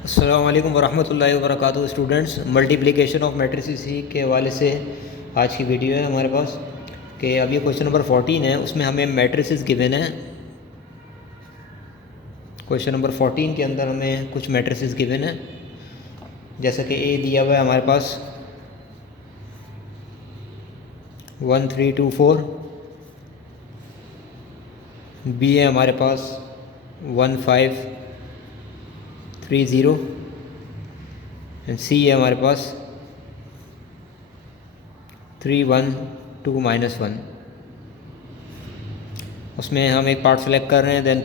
अस्सलाम वालेकुम वरहमतुल्लाहि वबरकातुहू। स्टूडेंट्स, मल्टीप्लिकेशन ऑफ मैट्रिसेस के हवाले से आज की वीडियो है हमारे पास कि अब ये क्वेश्चन नंबर 14 है। उसमें हमें मैट्रिसेस गिवन है। क्वेश्चन नंबर 14 के अंदर हमें कुछ मैट्रिसेस गिवन है, जैसा कि ए दिया हुआ है हमारे पास 1 3 2 4, बी है हमारे पास 1 5 3 0 एंड सी है हमारे पास 3 1 2 -1। उसमें हम एक पार्ट सेलेक्ट कर रहे हैं। देन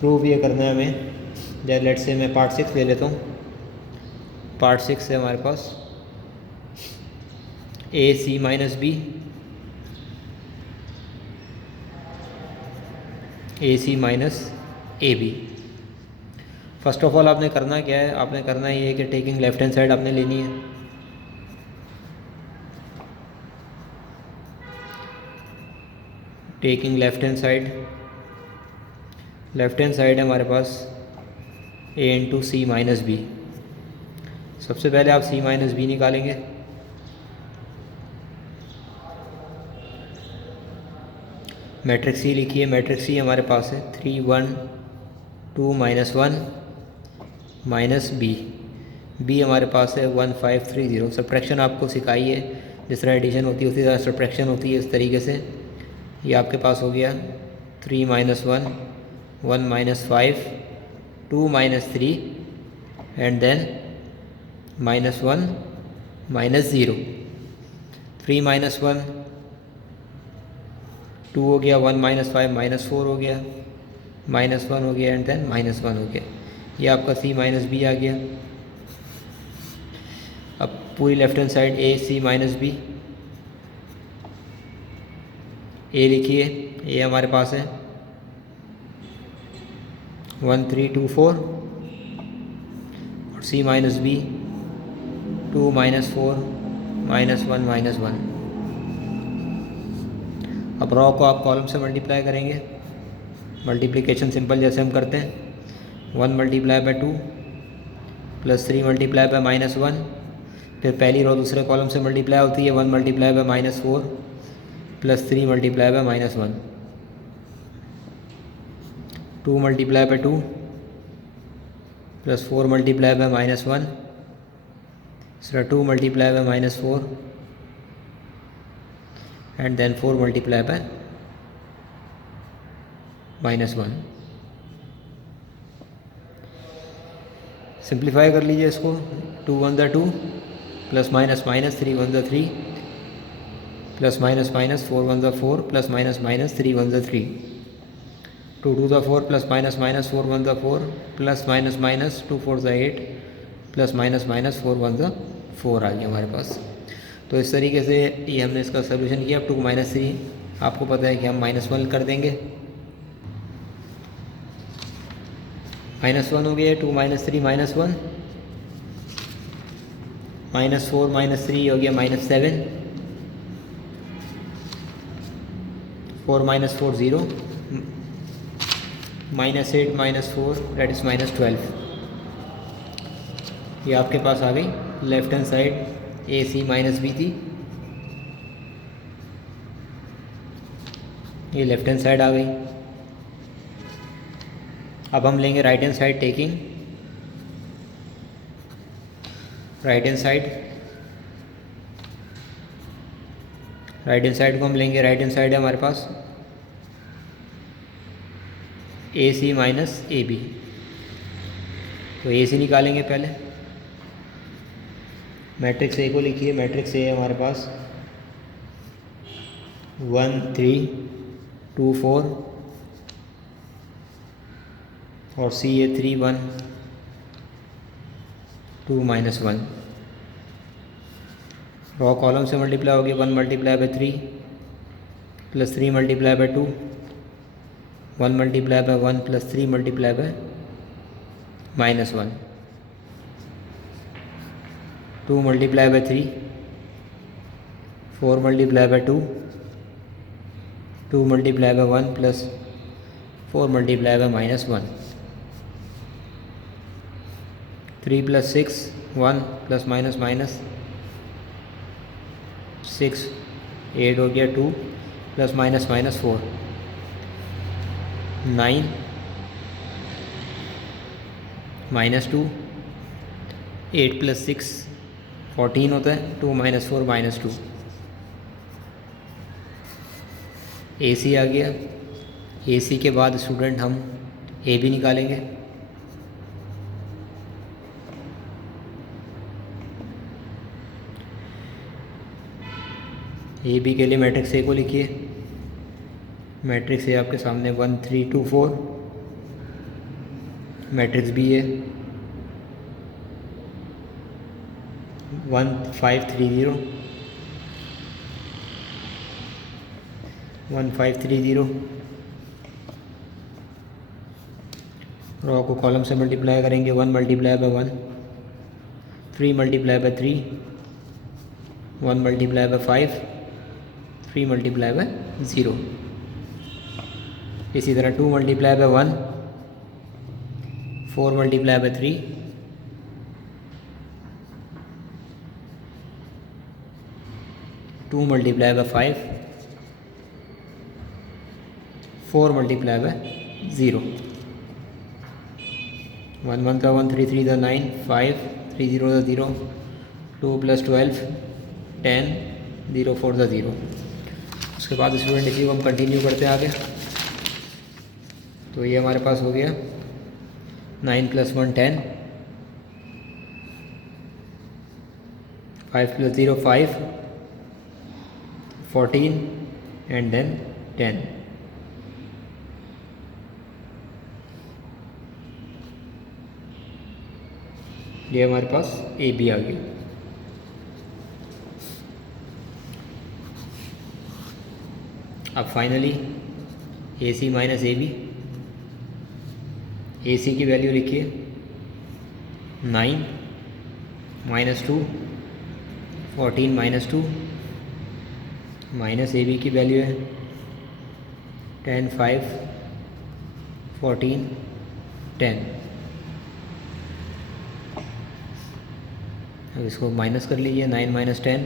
प्रूव ये करना है हमें। जैसे लेट से मैं पार्ट 6 ले लेता हूँ। पार्ट 6 है हमारे पास A C minus B, A C minus A B. First of all आपने करना क्या है, आपने करना ये है कि टेकिंग लेफ्ट हैंड साइड आपने लेनी है। टेकिंग लेफ्ट हैंड साइड है हमारे पास ए इंटू सी माइनस बी। सबसे पहले आप सी माइनस बी निकालेंगे। मैट्रिक्स सी लिखिए। मैट्रिक्स सी हमारे पास है 3 1 2 -1 माइनस बी। बी हमारे पास है 1 5 3 0। सब्ट्रैक्शन आपको सिखाई है, जिस तरह एडिशन होती है उसी तरह सब्ट्रैक्शन होती है। इस तरीके से ये आपके पास हो गया 3 -1 1 -5 2 -3 एंड देन -1 -0। 3 -1 2 हो गया, 1 -5 -4 हो गया, -1 हो गया एंड देन -1 हो गया। ये आपका सी माइनस बी आ गया। अब पूरी लेफ्ट हैंड साइड ए सी माइनस बी। ए लिखिए। ए हमारे पास है 1 3 2 4 और सी माइनस बी 2 -4 -1 -1। अब रॉ को आप कॉलम से मल्टीप्लाई करेंगे। मल्टीप्लिकेशन सिंपल जैसे हम करते हैं, 1 × 2 + 3 × -1। फिर पहली रो दूसरे कॉलम से मल्टीप्लाई होती है, 1 × -4 + 3 × -1। 2 × 2 + 4 × -1। इस तरह 2 × -4 एंड देन 4 × -1। सिंप्लीफाई कर लीजिए इसको। 2 1 2 +- -3 1 3 +- -4 1 4 +- -3 1 3। 2 2 4 +- -4 1 4 +- -2 4 8 +- -4 1 4 आ गया हमारे पास। तो इस तरीके से ये हमने इसका सलूशन किया। अब 2 -3 आपको पता है कि हम -1 कर देंगे। -1 हो गया। 2 -3 -1 -4 -3 हो गया -7। 4 -4 0 -8 -4 दैट इज़ -12। ये आपके पास आ गई लेफ्ट हैंड साइड ए सी माइनस बी थी। ये लेफ्ट हैंड साइड आ गई। अब हम लेंगे right hand side. Taking right hand side को हम लेंगे। राइट हैंड साइड है हमारे पास A C minus A B. तो ए सी निकालेंगे पहले। मैट्रिक्स ए को लिखिए। मैट्रिक्स ए है हमारे पास 1 3 2 4 और सी है 3 1 2 -1। रॉ कॉलम से मल्टीप्लाई हो गया। 1 × 3 +3 × 2 1 × 1 + 3 × -1 2 × 3 4 × 2 2 × 1 + 4 मल्टीप्लाई बाय -1, 3 + 6 1 + -6 8 हो गया, 2 + -4 9 -2 8 + 6 14 होता है, 2 - 4 -2 AC आ गया। AC के बाद स्टूडेंट हम AB निकालेंगे। AB के लिए मैट्रिक्स A को लिखिए। मैट्रिक्स A आपके सामने 1 3 2 4। मैट्रिक्स B है 1 5 3 0 1 5 3 0। रो को कॉलम से मल्टीप्लाई करेंगे। 1 multiply by 1, 3 multiply by 3, 1 multiply by 5, 3 multiply by 0। इसी तरह 2 multiply by 1, 4 multiply by 3, 2 multiply by 5, 4 multiply by 0। 1 1 का 1, 3 3 का 9, 5 3 0 का 0, 2 + 12 10, 0 4 का 0। उसके बाद स्टूडेंट इसी को हम कंटिन्यू करते हैं आगे। तो ये हमारे पास हो गया 9 + 1 10, 5 + 0 5, 14 एंड देन 10। ये हमारे पास AB आ गया। अब finally AC minus AB। AC की वैल्यू लिखिए 9 -2, 14 -2, माइनस AB की वैल्यू है 10 5, 14 10। अब इसको माइनस कर लीजिए। 9 - 10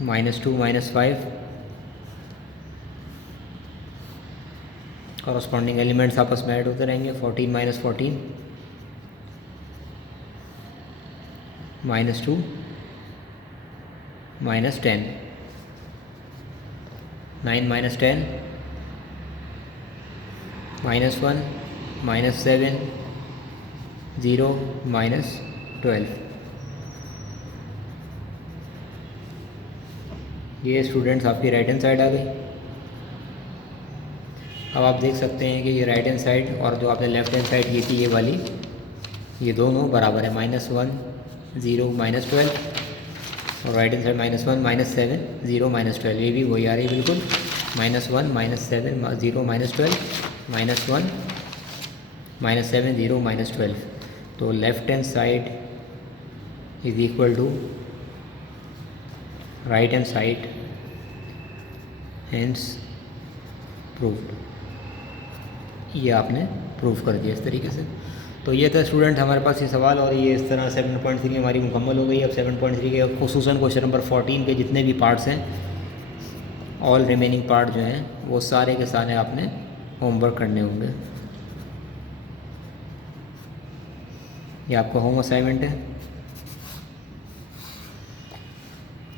-2 -5। कॉरस्पॉन्डिंग एलिमेंट्स आपस में ऐड होते रहेंगे। 14 - 14 -2 -10, 9 - 10 -1 -7 0 -12। ये स्टूडेंट्स आपकी राइट हैंड साइड आ गई। अब आप देख सकते हैं कि ये राइट हैंड साइड और जो आपने लेफ्ट हैंड साइड की थी ये वाली, ये दोनों बराबर है। -1 0 -12 और राइट हैंड साइड -1 -7 0 -12। ये भी वही आ रही है बिल्कुल। -1 -7 0 -12 -1 -7 0 -12। तो left hand side is equal to right hand side, hence proved. ये आपने प्रूव कर दिया इस तरीके से। तो ये था स्टूडेंट हमारे पास ये सवाल, और ये इस तरह 7.3 हमारी मुकम्मल हो गई। अब 7.3 के खुसूसन क्वेश्चन नंबर 14 के जितने भी पार्ट्स हैं, ऑल रिमेनिंग पार्ट जो हैं वो सारे के सारे आपने होमवर्क करने होंगे। ये आपका होम असाइनमेंट है।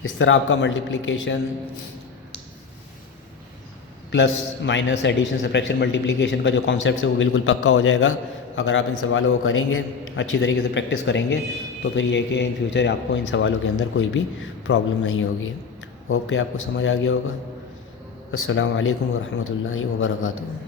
इस तरह आपका multiplication, plus minus, addition, subtraction, multiplication का जो कॉन्सेप्ट है वो बिल्कुल पक्का हो जाएगा अगर आप इन सवालों को करेंगे, अच्छी तरीके से प्रैक्टिस करेंगे। तो फिर ये कि इन फ्यूचर आपको इन सवालों के अंदर कोई भी प्रॉब्लम नहीं होगी। होप कि आपको समझ आ गया होगा। अस्सलामु अलैकुम वरहमतुल्लाहि वबरकातुहू।